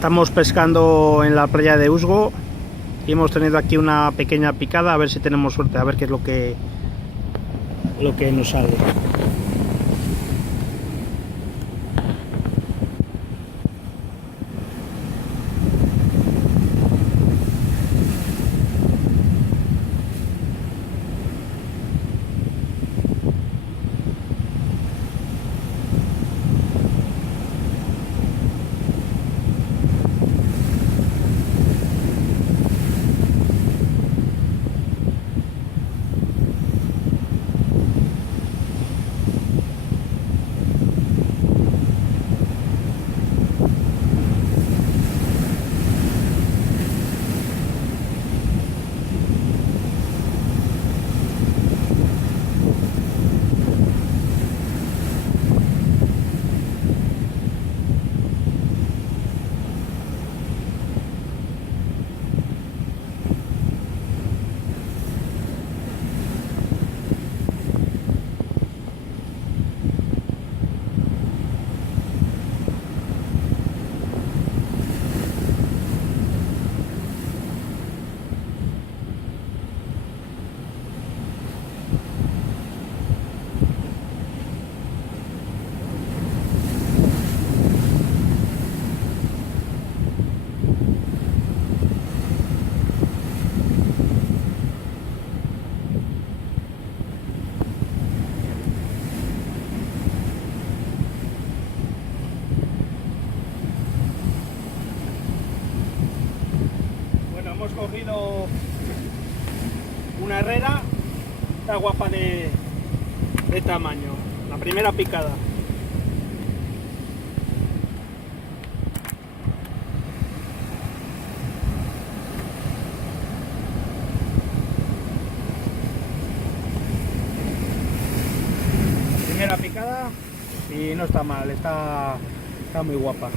Estamos pescando en la playa de Usgo y hemos tenido aquí una pequeña picada, a ver si tenemos suerte, a ver qué es lo que nos sale. Hemos cogido una herrera, está guapa de tamaño, la primera picada. Primera picada y no está mal, está muy guapa.